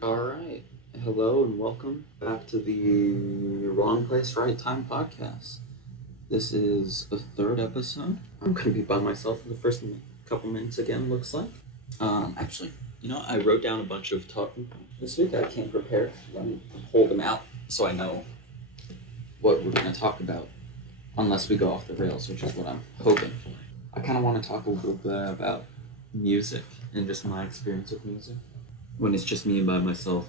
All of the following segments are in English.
All right. Hello and welcome back to the Wrong Place, Right Time podcast. This is the third episode. I'm going to be by myself for the first couple minutes again, looks like. Actually, I wrote down a bunch of talking points this week. I came prepared. Let me hold them out so I know what we're going to talk about, unless we go off the rails, which is what I'm hoping for. I kind of want to talk a little bit about music and just my experience with music. When it's just me by myself,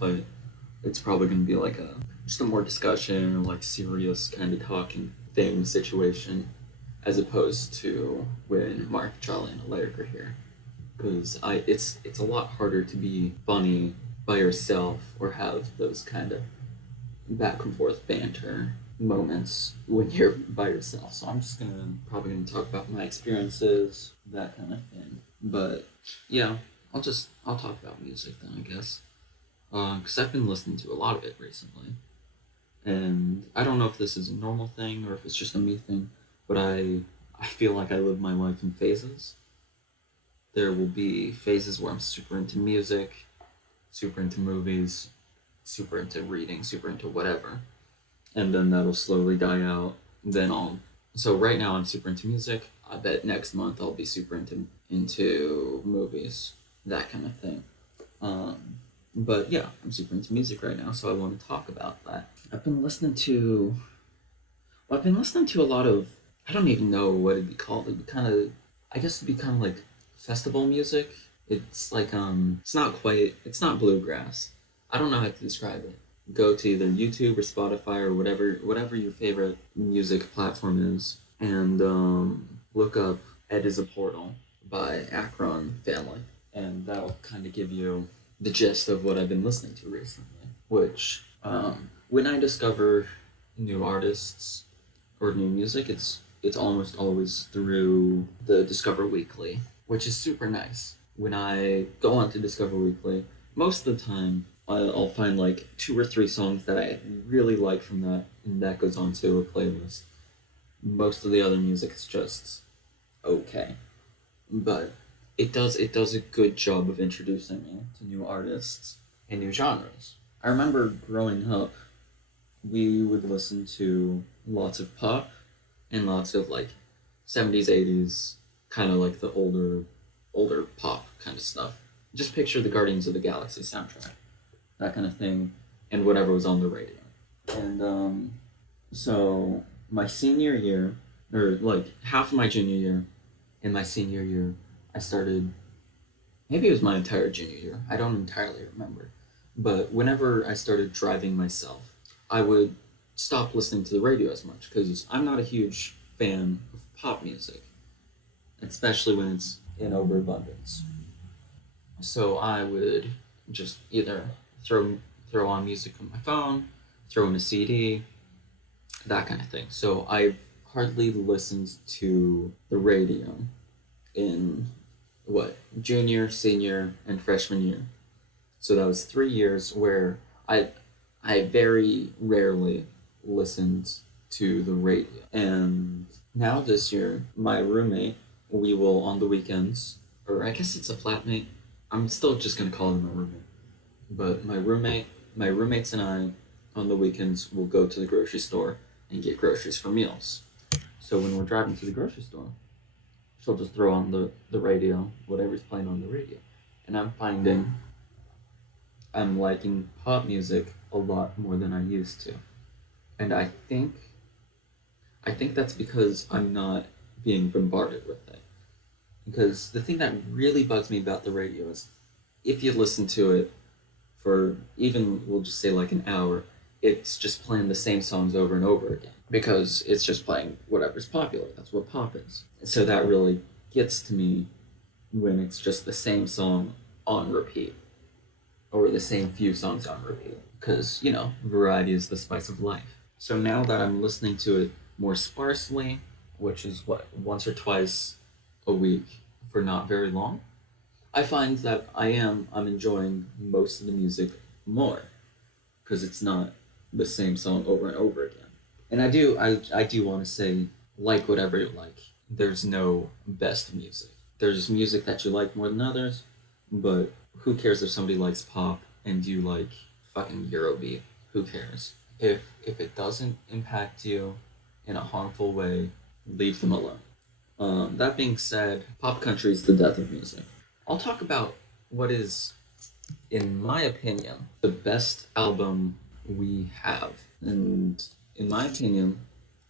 it's probably going to be like just a more discussion or like serious kind of talking thing situation, as opposed to when Marc, Charlie, and Alaric are here, because it's a lot harder to be funny by yourself or have those kind of back and forth banter moments when you're by yourself. So I'm just probably gonna talk about my experiences, that kind of thing. But yeah, I'll talk about music then, I guess, because I've been listening to a lot of it recently, and I don't know if this is a normal thing or if it's just a me thing, but I feel like I live my life in phases. There will be phases where I'm super into music, super into movies, super into reading, super into whatever, and then that'll slowly die out. Then I'll so right now I'm super into music. I bet next month I'll be super into movies, that kind of thing. Um, but yeah, I'm super into music right now, so I want to talk about that. I've been listening to I've been listening to a lot of, I don't even know what it'd be called. It'd be kind of, I guess it'd be kind of like festival music. It's like it's not bluegrass. I don't know how to describe it. Go to either YouTube or Spotify or whatever your favorite music platform is, and look up "Ed is a Portal" by Akron Family, and that'll kind of give you the gist of what I've been listening to recently. Which, when I discover new artists or new music, it's almost always through the Discover Weekly, which is super nice. When I go on to Discover Weekly, most of the time I'll find like two or three songs that I really like from that, and that goes onto a playlist. Most of the other music is just okay, but it does a good job of introducing me to new artists and new genres. I remember growing up, we would listen to lots of pop and lots of like 70s, 80s, kind of like the older pop kind of stuff. Just picture the Guardians of the Galaxy soundtrack, that kind of thing, and whatever was on the radio. And so my senior year, or like half of my junior year, and my senior year, I started. Maybe it was my entire junior year. I don't entirely remember. But whenever I started driving myself, I would stop listening to the radio as much because I'm not a huge fan of pop music, especially when it's in overabundance. So I would just either throw on music on my phone, throw in a CD, that kind of thing. So I've hardly listened to the radio in what, junior, senior, and freshman year. So that was 3 years where I I very rarely listened to the radio. And now this year, my roommate, we will on the weekends, or I guess it's a flatmate. I'm still just gonna call him a roommate. But my roommates and I, on the weekends, will go to the grocery store and get groceries for meals. So when we're driving to the grocery store, she'll just throw on the radio, whatever's playing on the radio. And I'm finding I'm liking pop music a lot more than I used to. And I think that's because I'm not being bombarded with it. Because the thing that really bugs me about the radio is if you listen to it for even, we'll just say like an hour, it's just playing the same songs over and over again. Because it's just playing whatever's popular. That's what pop is. So that really gets to me when it's just the same song on repeat, or the same few songs on repeat. Because, variety is the spice of life. So now that I'm listening to it more sparsely, which is what, once or twice a week for not very long, I find that I'm enjoying most of the music more because it's not the same song over and over again. And I do want to say, like whatever you like. There's no best music. There's music that you like more than others, but who cares if somebody likes pop and you like fucking Eurobeat, who cares? If it doesn't impact you in a harmful way, leave them alone. That being said, pop country is the death of music. I'll talk about what is, in my opinion, the best album we have. And in my opinion,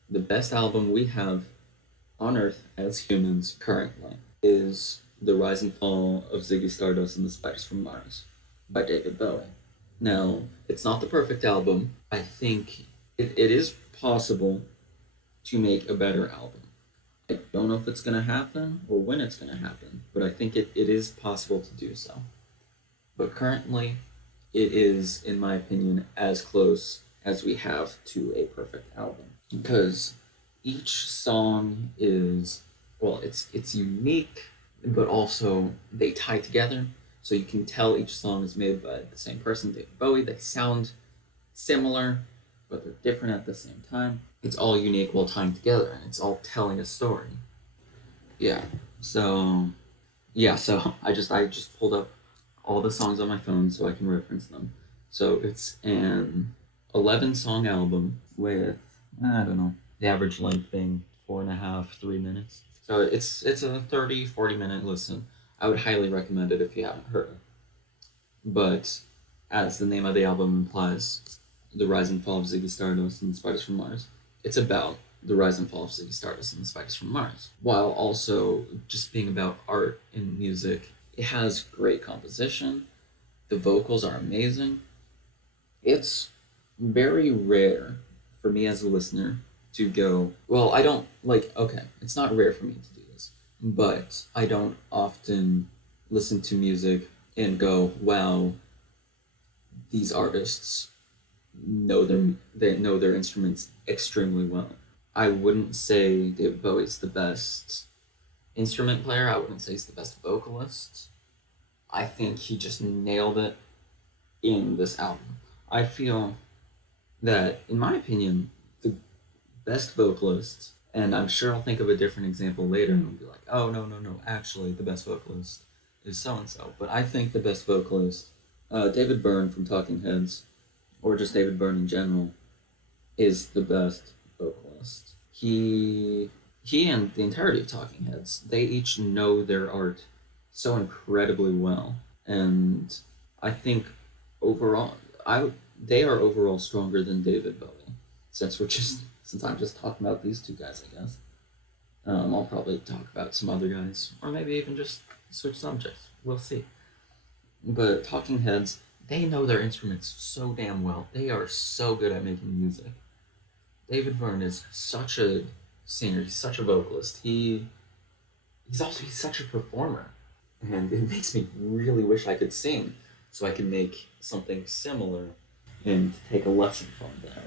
the best album we have on Earth as humans currently is The Rise and Fall of Ziggy Stardust and the Spiders from Mars by David Bowie. Now, it's not the perfect album. I think it is possible to make a better album. I don't know if it's going to happen or when it's going to happen, but I think it is possible to do so. But currently, it is, in my opinion, as close as we have to a perfect album. Because each song is, well, it's unique, but also they tie together. So you can tell each song is made by the same person, David Bowie. They sound similar, but they're different at the same time. It's all unique while tying together, and it's all telling a story. Yeah. So I just pulled up all the songs on my phone so I can reference them. So it's an 11-song album with, I don't know, the average length being 4.5, 3 minutes. So it's a 30, 40-minute listen. I would highly recommend it if you haven't heard it. But as the name of the album implies, The Rise and Fall of Ziggy Stardust and the Spiders from Mars, it's about the rise and fall of Ziggy Stardust and the Spiders from Mars, while also just being about art and music. It has great composition. The vocals are amazing. It's very rare for me as a listener to go, well, I don't, like, okay, it's not rare for me to do this, but I don't often listen to music and go, wow, these artists they know their instruments extremely well. I wouldn't say David Bowie's the best instrument player. I wouldn't say he's the best vocalist. I think he just nailed it in this album. I feel that, in my opinion, the best vocalist, and I'm sure I'll think of a different example later and I'll be like, oh, no, actually, the best vocalist is so-and-so. But I think the best vocalist, David Byrne from Talking Heads, or just David Byrne in general, is the best vocalist. He and the entirety of Talking Heads, they each know their art so incredibly well. And I think overall, they are overall stronger than David Bowie. Since I'm just talking about these two guys, I guess. I'll probably talk about some other guys, or maybe even just switch subjects. We'll see. But Talking Heads, they know their instruments so damn well. They are so good at making music. David Byrne is such a singer. He's such a vocalist. He's such a performer. And it makes me really wish I could sing so I could make something similar and take a lesson from that.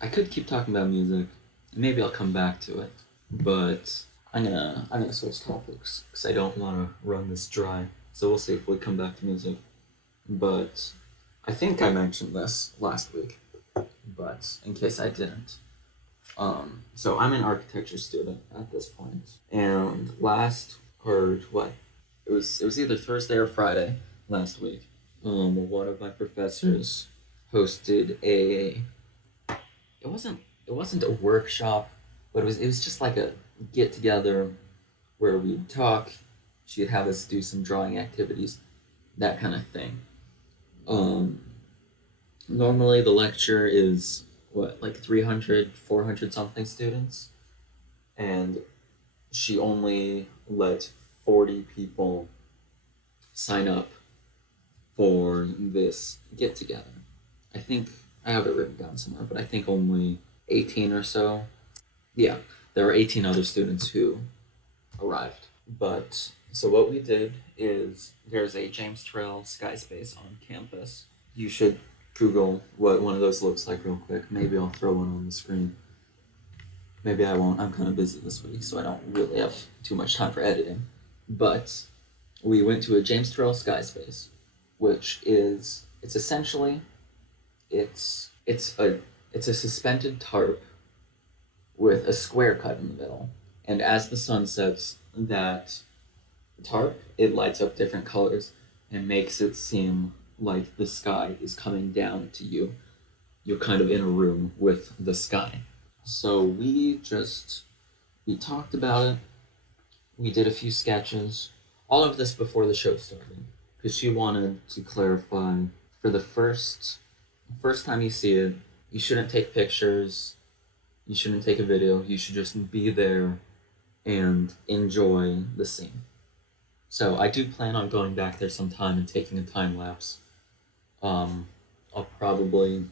I could keep talking about music, and maybe I'll come back to it, but I'm gonna switch topics because I don't want to run this dry. So we'll see if we come back to music. But I think I mentioned this last week, but in case I didn't. So I'm an architecture student at this point, and it was either Thursday or Friday last week. One of my professors hosted it wasn't a workshop, but it was just like a get together where we'd talk. She'd have us do some drawing activities, that kind of thing. Normally the lecture is like 300, 400 something students, and she only let 40 people sign up for this get together. I think I have it written down somewhere, but I think only 18 or so. Yeah, there were 18 other students who arrived. But so what we did is there's a James Trail Sky Space on campus. You should Google what one of those looks like real quick. Maybe I'll throw one on the screen. Maybe I won't. I'm kind of busy this week, so I don't really have too much time for editing. But we went to a James Trail Sky Space, which is essentially it's a suspended tarp with a square cut in the middle, and as the sun sets, that tarp, it lights up different colors and makes it seem like the sky is coming down to you. You're kind of in a room with the sky. So we talked about it. We did a few sketches. All of this before the show started, because she wanted to clarify for the first time you see it, you shouldn't take pictures. You shouldn't take a video. You should just be there and enjoy the scene. So I do plan on going back there sometime and taking a time lapse. I'll probably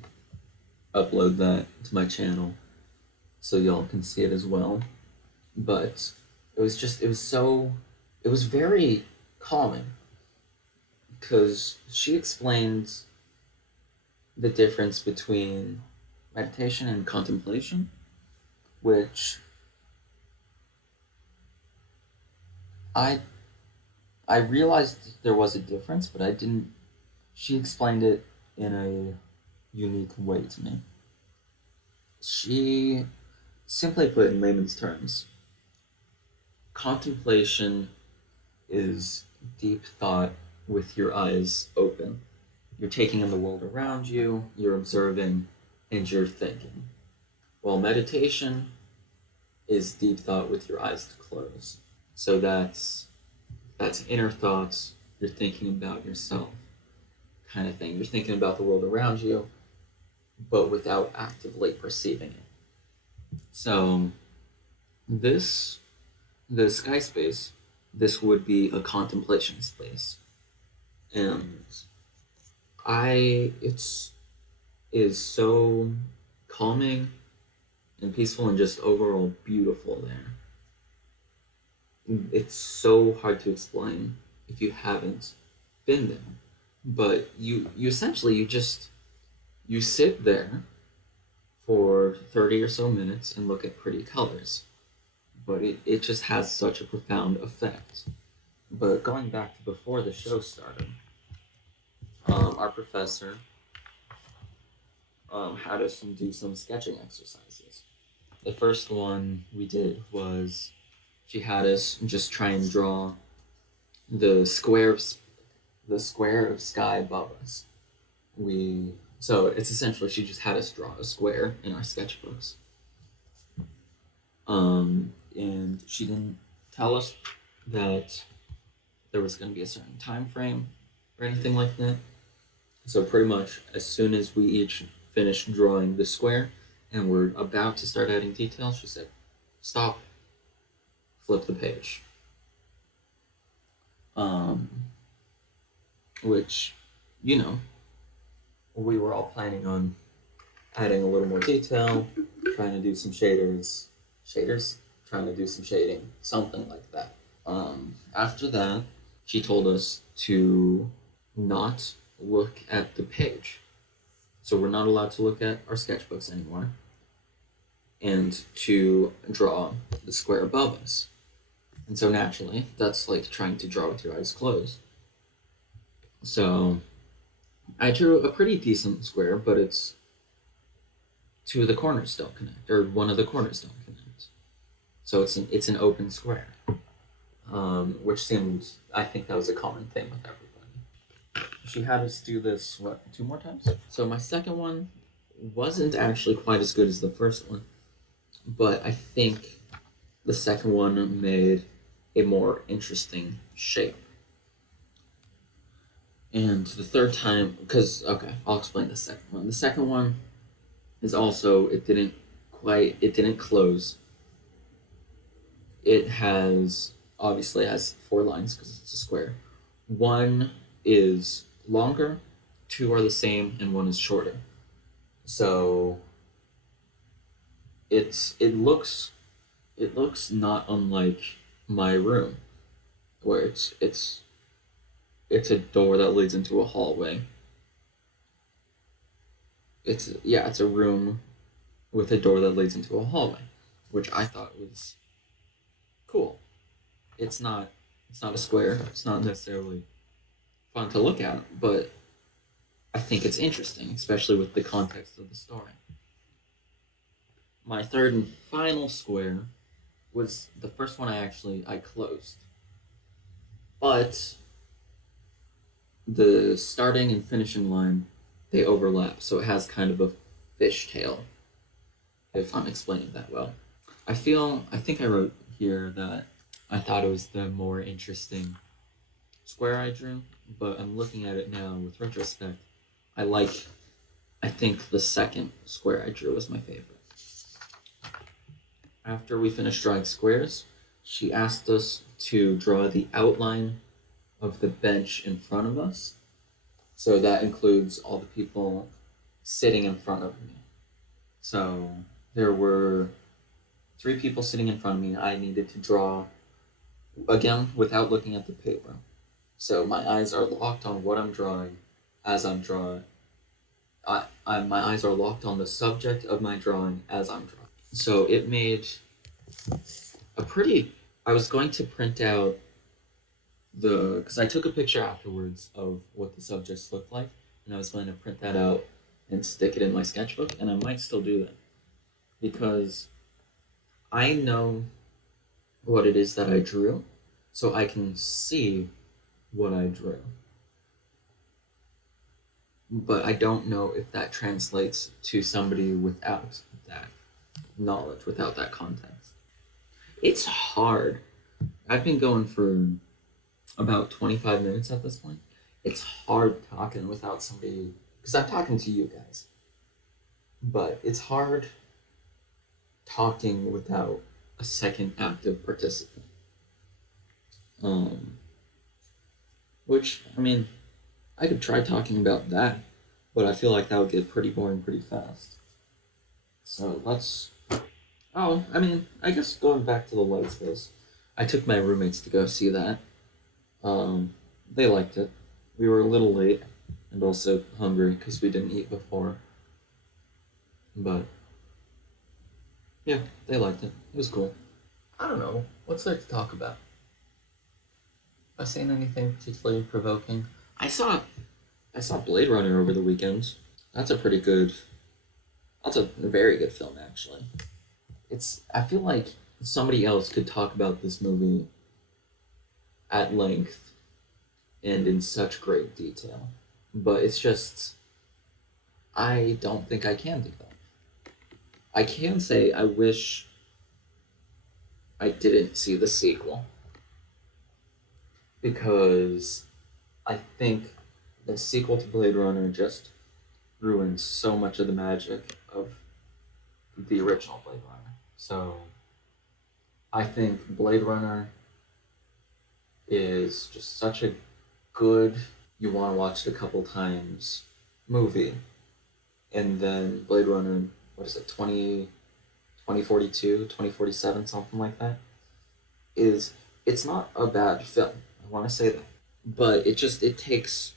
upload that to my channel so y'all can see it as well. But it was very calming because she explained the difference between meditation and contemplation, which I I realized there was a difference, but I didn't. She explained it in a unique way to me. She simply put in layman's terms, contemplation is deep thought with your eyes open. You're taking in the world around you, you're observing, and you're thinking. While meditation is deep thought with your eyes closed. So that's inner thoughts. You're thinking about yourself, kind of thing. You're thinking about the world around you, but without actively perceiving it. So this the sky space, this would be a contemplation space. And it's is so calming and peaceful and just overall beautiful there. It's so hard to explain if you haven't been there. But you essentially you sit there for 30 or so minutes and look at pretty colors. But it just has such a profound effect. But going back to before the show started, our professor had us do some sketching exercises. The first one we did was she had us just try and draw the square of, the square of sky above us. So it's essentially she just had us draw a square in our sketchbooks. And she didn't tell us that there was going to be a certain time frame or anything like that. So pretty much as soon as we each finished drawing the square and we're about to start adding details, she said, "Stop, flip the page." Which, you know, we were all planning on adding a little more detail, trying to do some shaders, trying to do some shading, something like that. After that, she told us to not look at the page. So we're not allowed to look at our sketchbooks anymore, and to draw the square above us. And so naturally, that's like trying to draw with your eyes closed. So I drew a pretty decent square, but it's two of the corners don't connect, or one of the corners don't connect. So it's an open square, which seemed, I think that was a common thing with everybody. She had us do this, 2 more times? So my second one wasn't actually quite as good as the first one, but I think the second one made a more interesting shape. And the third time, okay, I'll explain the second one. The second one is also, it didn't close. It obviously has 4 lines because it's a square. One is longer, 2 are the same, and 1 is shorter. So it looks not unlike my room, where it's a door that leads into a hallway. It's a room with a door that leads into a hallway, which I thought was cool. It's not a square. It's not necessarily fun to look at, but I think it's interesting, especially with the context of the story. My third and final square was the first one I closed. But the starting and finishing line, they overlap, so it has kind of a fishtail, if I'm explaining that well. I think I wrote here that I thought it was the more interesting square I drew, but I'm looking at it now with retrospect. I think the second square I drew was my favorite. After we finished drawing squares, she asked us to draw the outline of the bench in front of us. So that includes all the people sitting in front of me. So there were 3 people sitting in front of me. I needed to draw, again, without looking at the paper. So my eyes are locked on what I'm drawing as I'm drawing. My eyes are locked on the subject of my drawing as I'm drawing. So it made a pretty... I was going to print out because I took a picture afterwards of what the subjects looked like, and I was going to print that out and stick it in my sketchbook, and I might still do that. Because I know what it is that I drew, so I can see what I drew. But I don't know if that translates to somebody without that knowledge, without that context. It's hard. I've been going for about 25 minutes at this point. It's hard talking without somebody, because I'm talking to you guys. But it's hard talking without a second active participant. Which, I mean, I could try talking about that, but I feel like that would get pretty boring pretty fast. So let's... Oh, I mean, I guess going back to the light space, I took my roommates to go see that. They liked it. We were a little late and also hungry because we didn't eat before. But yeah, they liked it. It was cool. I don't know. What's there to talk about? Have I seen anything particularly provoking? I saw Blade Runner over the weekend. That's a very good film, actually. I feel like somebody else could talk about this movie at length and in such great detail. But it's just, I don't think I can do that. I can say I wish I didn't see the sequel. Because I think the sequel to Blade Runner just ruins so much of the magic of the original Blade Runner. So I think Blade Runner is just such a good, you want to watch it a couple times movie. And then Blade Runner, 2042, 2047, something like that, it's not a bad film. I want to say that. But it takes,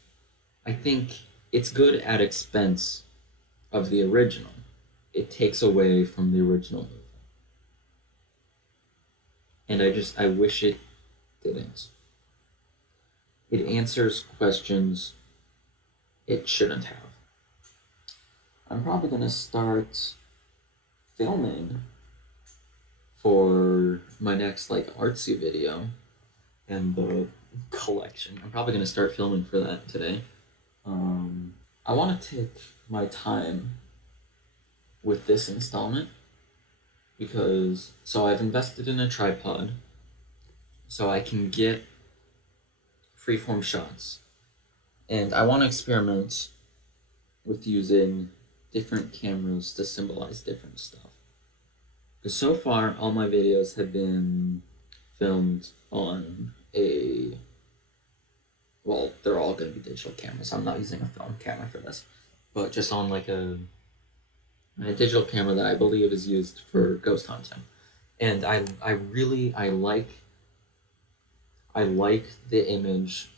I think it's good at expense of the original. It takes away from the original movie. And I wish it didn't. It answers questions it shouldn't have. I'm probably going to start filming for my next artsy video and the collection. I'm probably going to start filming for that today. I want to take my time with this installment because I've invested in a tripod so I can get freeform shots, and I want to experiment with using different cameras to symbolize different stuff. Because so far, all my videos have been filmed on they're all going to be digital cameras. I'm not using a film camera for this, but just on a digital camera that I believe is used for ghost hunting. And I like the image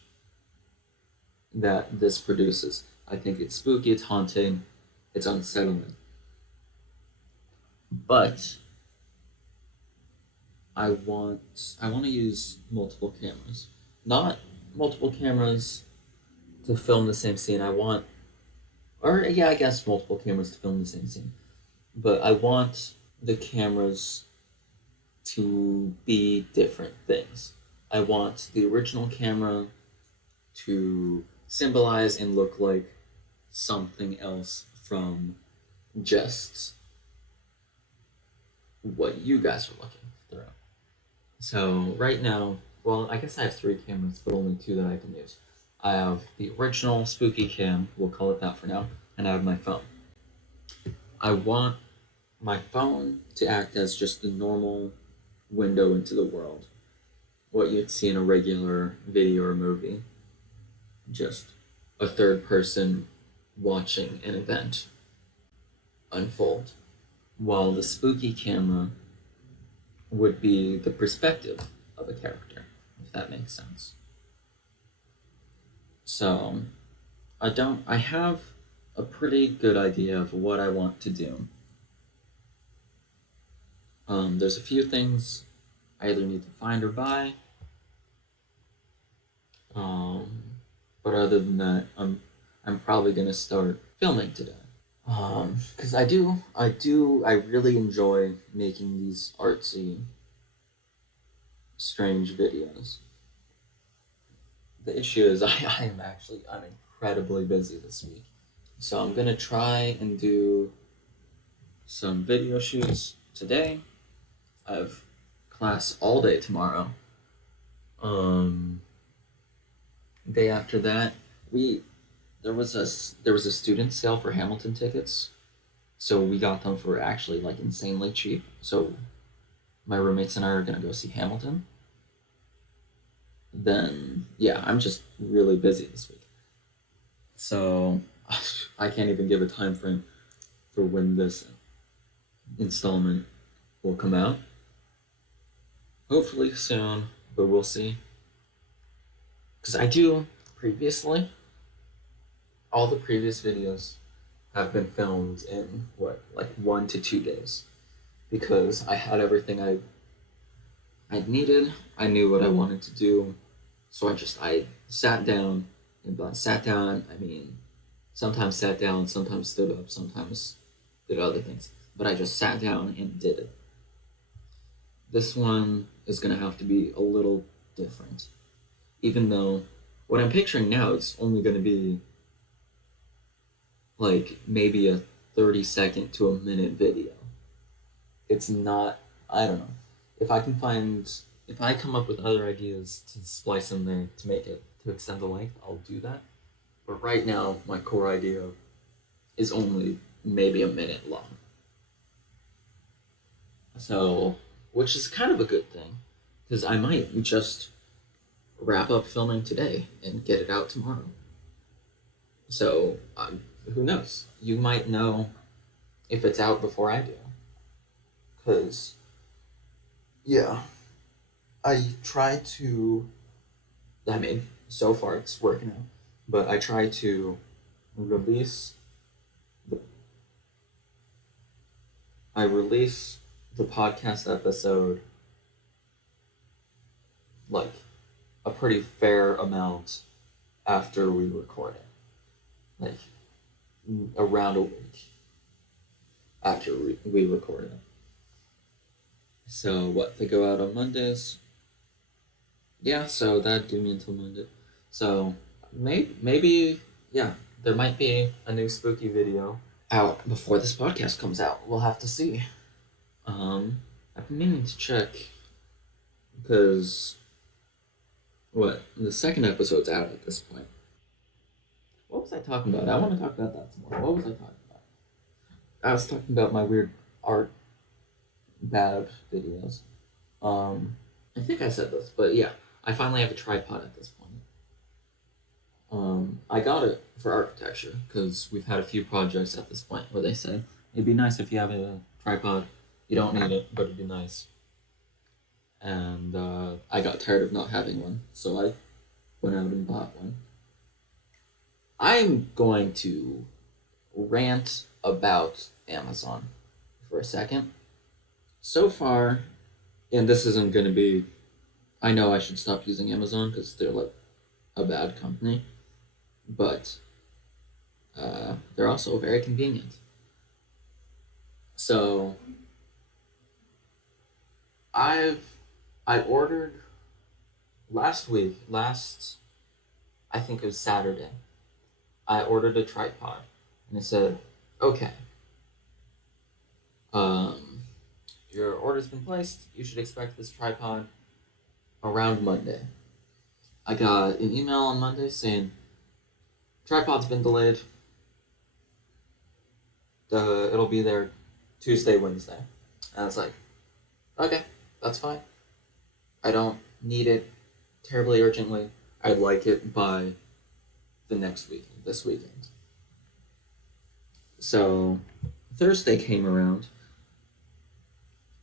that this produces. I think it's spooky, it's haunting, it's unsettling. But I want to use multiple cameras. Not multiple cameras to film the same scene. I guess multiple cameras to film the same scene. But I want the cameras to be different things. I want the original camera to symbolize and look like something else from just what you guys are looking through. So right now, well, I guess I have 3 cameras, but only 2 that I can use. I have the original spooky cam, we'll call it that for now, and I have my phone. I want my phone to act as just the normal window into the world, what you'd see in a regular video or movie, just a third person watching an event unfold, while the spooky camera would be the perspective of a character, if that makes sense. So I have a pretty good idea of what I want to do. There's a few things I either need to find or buy. But other than that, I'm probably gonna start filming today. Because I really enjoy making these artsy, strange videos. The issue is I'm incredibly busy this week. So I'm gonna try and do some video shoots today. I have class all day tomorrow. Day after that, there was a student sale for Hamilton tickets, so we got them for actually like insanely cheap. So my roommates and I are gonna go see Hamilton. Then yeah, I'm just really busy this week. So I can't even give a time frame for when this installment will come out. Hopefully soon, but we'll see. Because all the previous videos have been filmed in 1 to 2 days. Because I had everything I needed, I knew what I wanted to do, so I sat down, and by sat down, I mean, sometimes sat down, sometimes stood up, sometimes did other things, but I just sat down and did it. This one is going to have to be a little different, even though what I'm picturing now is only going to be like maybe a 30-second to a minute video. It's not, I don't know. If I come up with other ideas to splice in there to extend the length, I'll do that. But right now, my core idea is only maybe a minute long. So, which is kind of a good thing, because I might just wrap up filming today and get it out tomorrow. So, who knows? You might know if it's out before I do. Because, yeah, so far it's working out, but I try to release the podcast episode like a pretty fair amount after we record it. Like around a week after we record it. So they go out on Mondays? Yeah, so that'd do me until Monday. So maybe there might be a new spooky video out before this podcast comes out. We'll have to see. I've been meaning to check because the second episode's out at this point. What was I talking about? I want to talk about that some more. What was I talking about? I was talking about my weird art bad videos. I think I said this, but yeah, I finally have a tripod at this point. I got it for architecture because we've had a few projects at this point where they said it'd be nice if you have a tripod. You don't need it, but it'd be nice. And I got tired of not having one, so I went out and bought one. I'm going to rant about Amazon for a second. So far, and this isn't going to be, I know I should stop using Amazon because they're like a bad company, but they're also very convenient. So I ordered last I think it was Saturday, I ordered a tripod, and it said, "Okay, um, your order's been placed. You should expect this tripod around Monday." I got an email on Monday saying, "Tripod's been delayed. It'll be there Tuesday, Wednesday." And I was like, "Okay, that's fine. I don't need it terribly urgently. I'd like it by the next weekend, this weekend." So Thursday came around,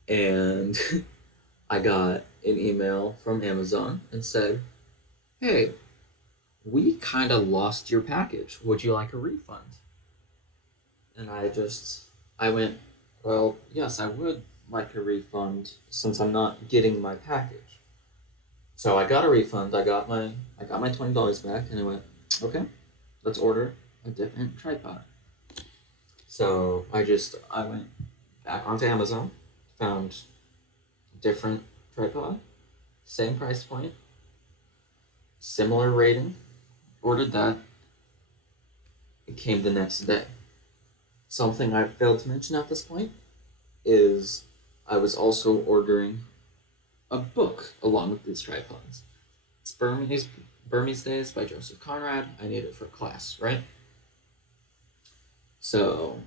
and I got an email from Amazon and said, "Hey, we kind of lost your package. Would you like a refund?" And I went, "Well, yes, I would like a refund since I'm not getting my package." So I got a refund. I got my $20 back, and I went, "Okay, let's order a different tripod." So I went back onto Amazon, found a different tripod, same price point, similar rating, ordered that. It came the next day. Something I failed to mention at this point is I was also ordering a book along with these tripods. It's Burmese Days by Joseph Conrad. I need it for class, right? So,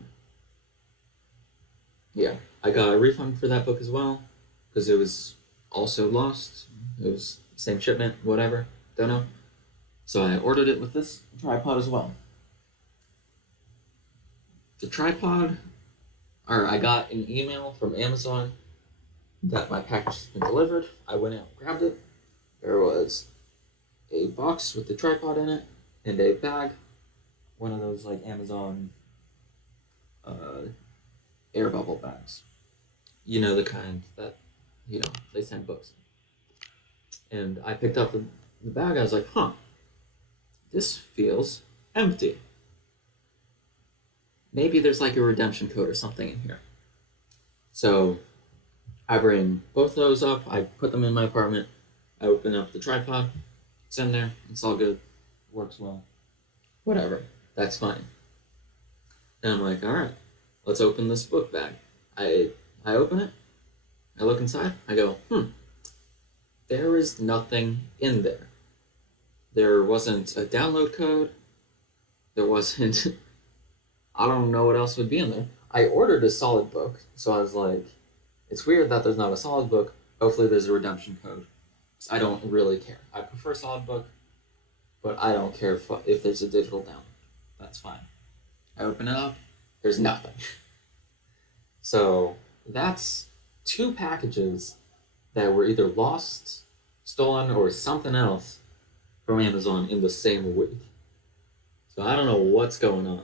yeah, I got a refund for that book as well because it was also lost. It was same shipment, whatever, don't know. So I ordered it with this tripod as well. The tripod, or I got an email from Amazon that my package has been delivered. I went out and grabbed it. There was a box with the tripod in it and a bag, one of those like Amazon uh, air bubble bags. You know, the kind that, they send books in. And I picked up the bag. I was like, huh, this feels empty. Maybe there's like a redemption code or something in here. So I bring both those up. I put them in my apartment. I open up the tripod. It's in there. It's all good. Works well. Whatever. That's fine. And I'm like, all right, let's open this book bag. I open it. I look inside. I go, there is nothing in there. There wasn't a download code. There wasn't. I don't know what else would be in there. I ordered a solid book, so I was like, it's weird that there's not a solid book. Hopefully, there's a redemption code. I don't really care. I prefer solid book, but I don't care if there's a digital download. That's fine. I open it up. There's nothing. So that's two packages that were either lost, stolen, or something else from Amazon in the same week. So I don't know what's going on,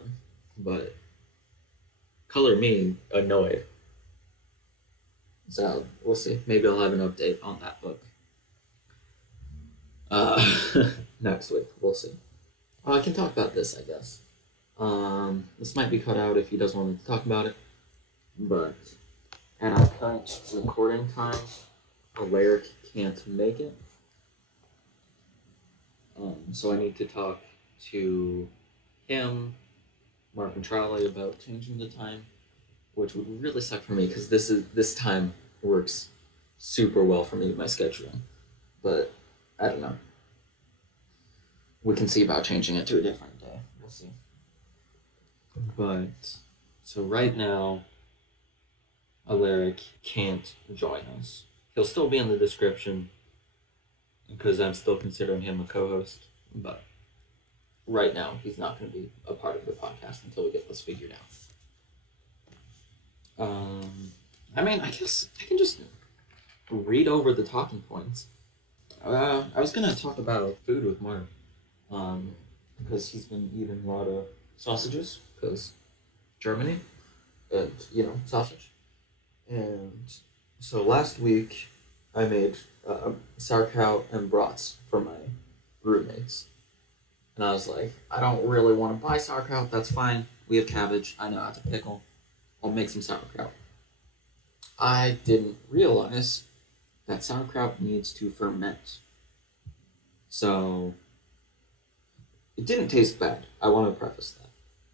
but color me annoyed. So we'll see. Maybe I'll have an update on that book next week. We'll see. I can talk about this, I guess. This might be cut out if he doesn't want me to talk about it, but at our current recording time, Alaric can't make it. So I need to talk to him, Marc, and Charlie about changing the time, which would really suck for me because this time works super well for me with my scheduling. But I don't know. We can see about changing it to a different day. We'll see. But so right now, Alaric can't join us. He'll still be in the description because I'm still considering him a co-host, but right now he's not going to be a part of the podcast until we get this figured out. I guess I can just read over the talking points. I was going to talk about food with Marc, because he's been eating a lot of sausages, because Germany, and, sausage. And so last week, I made sauerkraut and brats for my roommates. And I was like, I don't really want to buy sauerkraut. That's fine. We have cabbage. I know how to pickle. I'll make some sauerkraut. I didn't realize that sauerkraut needs to ferment. So It didn't taste bad. I want to preface that.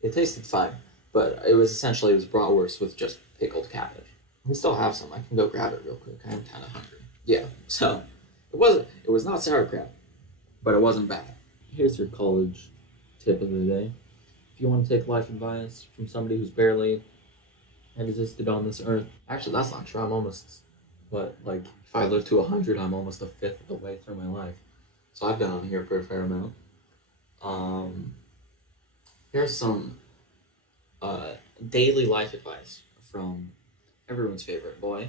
It tasted fine, but it was bratwurst with just pickled cabbage. We still have some. I can go grab it real quick. I am kind of hungry. Yeah, so it was not sauerkraut, but it wasn't bad. Here's your college tip of the day. If you want to take life advice from somebody who's barely existed on this earth. Actually, that's not true. I'm almost, if I live to 100, I'm almost a fifth of the way through my life. So I've been on here for a fair amount. Here's some daily life advice from everyone's favorite boy.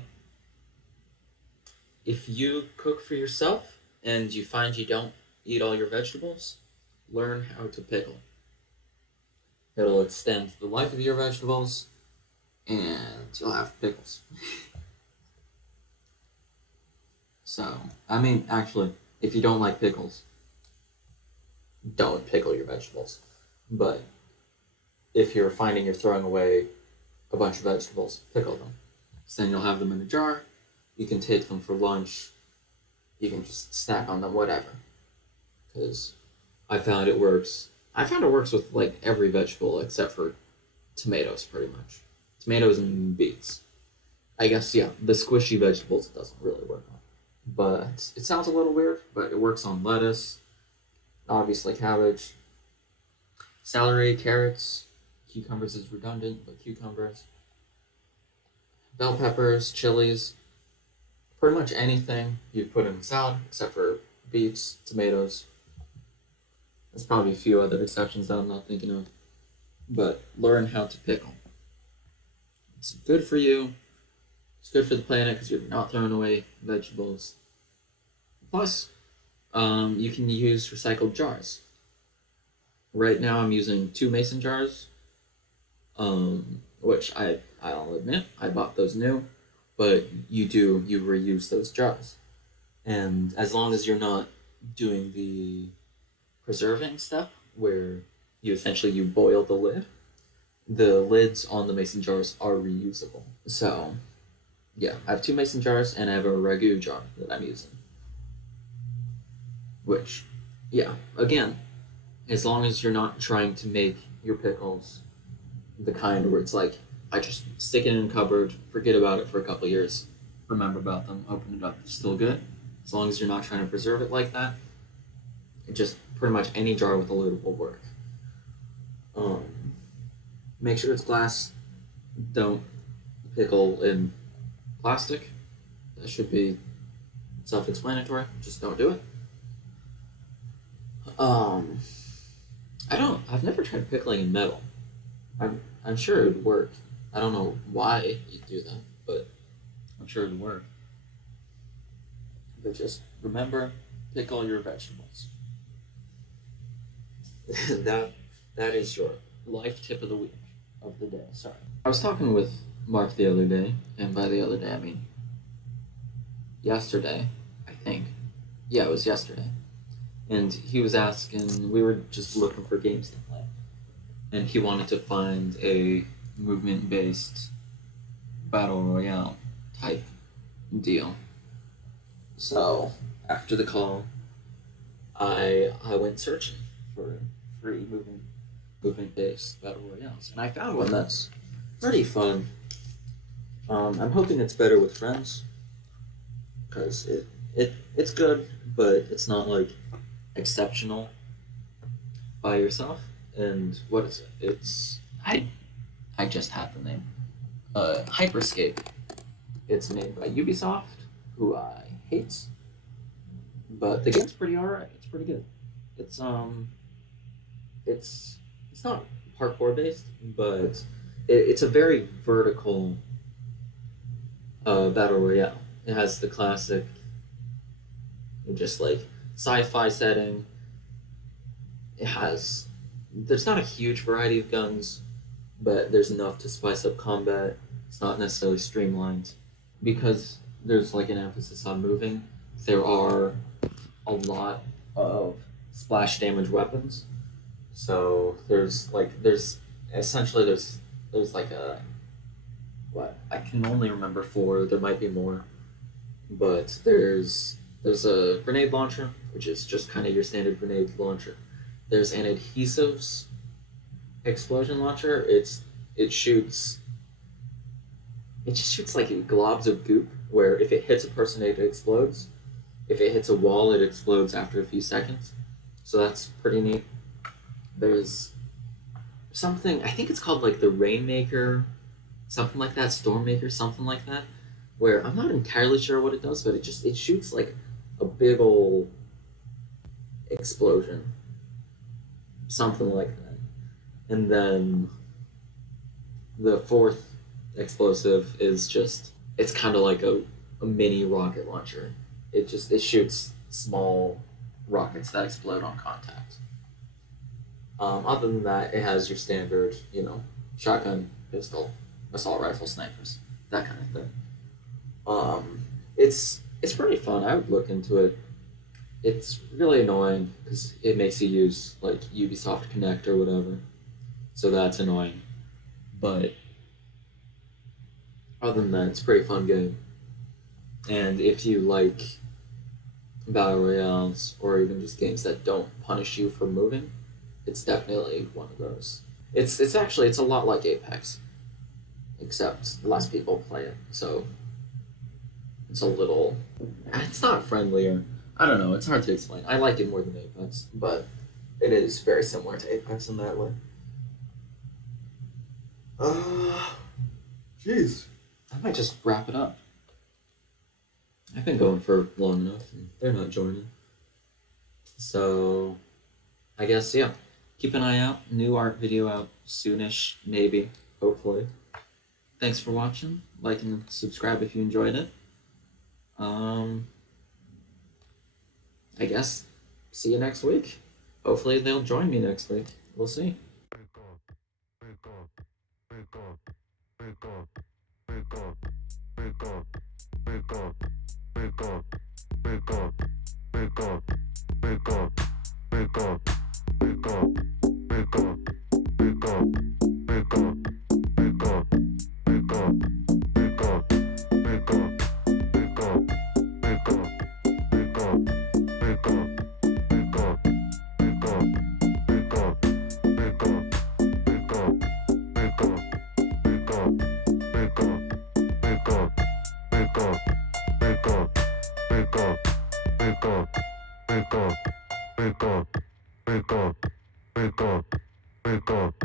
If you cook for yourself and you find you don't eat all your vegetables, learn how to pickle. It'll extend the life of your vegetables, and you'll have pickles. So, actually, if you don't like pickles, don't pickle your vegetables. But if you're finding you're throwing away a bunch of vegetables, pickle them. So then you'll have them in a jar. You can take them for lunch. You can just snack on them, whatever. Because I found it works. I found it works with every vegetable except for tomatoes, pretty much. Tomatoes and beets. I guess, yeah, the squishy vegetables it doesn't really work on. But it sounds a little weird, but it works on lettuce, obviously cabbage, celery, carrots, cucumbers is redundant, but cucumbers, bell peppers, chilies, pretty much anything you put in a salad except for beets, tomatoes. There's probably a few other exceptions that I'm not thinking of. But learn how to pickle. It's good for you. It's good for the planet because you're not throwing away vegetables. Plus, you can use recycled jars. Right now I'm using 2 mason jars, which I'll admit, I bought those new, but you reuse those jars. And as long as you're not doing the preserving step, where you boil the lids on the mason jars are reusable. So, yeah, I have 2 mason jars and I have a ragu jar that I'm using. Which, yeah, again, as long as you're not trying to make your pickles the kind where it's like, I just stick it in a cupboard, forget about it for a couple years, remember about them, open it up, it's still good. As long as you're not trying to preserve it like that, it just pretty much any jar with a lid will work. Make sure it's glass. Don't pickle in plastic. That should be self-explanatory. Just don't do it. I've never tried pickling in metal. I'm sure it would work. I don't know why you'd do that, but I'm sure it would work. But just remember, pickle your vegetables. that is your life tip of the week, of the day. Sorry. I was talking with Marc the other day, and by the other day I mean yesterday, I think. Yeah, it was yesterday. And he was asking, we were just looking for games to play. And he wanted to find a movement-based battle royale type deal. So, after the call, I went searching for free movement-based battle royales. And I found one that's pretty fun. I'm hoping it's better with friends, because it's good, but it's not exceptional by yourself. And what is it? It's I just have the name. Hyperscape. It's made by Ubisoft, who I hate, but the game's pretty alright. It's pretty good. It's not parkour based, but it's a very vertical battle royale. It has the classic, just sci-fi setting. There's not a huge variety of guns, but there's enough to spice up combat. It's not necessarily streamlined. Because there's an emphasis on moving, there are a lot of splash damage weapons. So there's I can only remember 4, there might be more. But there's a grenade launcher, which is just kind of your standard grenade launcher. There's an adhesives explosion launcher. It shoots it just shoots like globs of goop where if it hits a person it explodes. If it hits a wall it explodes after a few seconds. So that's pretty neat. There's something I think it's called like the Rainmaker, something like that, Stormmaker, something like that, where I'm not entirely sure what it does, but it shoots like a big ol' explosion, something like that. And then the fourth explosive is just it's kind of like a mini rocket launcher. It shoots small rockets that explode on contact. Other than that, it has your standard, shotgun, pistol, assault rifle, snipers, that kind of thing. It's pretty fun. I would look into it. It's really annoying because it makes you use like Ubisoft Connect or whatever, so that's annoying. But other than that, it's a pretty fun game. And if you like battle royales or even just games that don't punish you for moving, it's definitely one of those. It's a lot like Apex, except less people play it, so it's not friendlier. I don't know. It's hard to explain. I like it more than Apex, but it is very similar to Apex in that way. Jeez. I might just wrap it up. I've been going for long enough, and they're not joining. So, I guess, yeah. Keep an eye out. New art video out soonish, maybe, hopefully. Thanks for watching. Like and subscribe if you enjoyed it. I guess, see you next week. Hopefully they'll join me next week. We'll see. Wake up.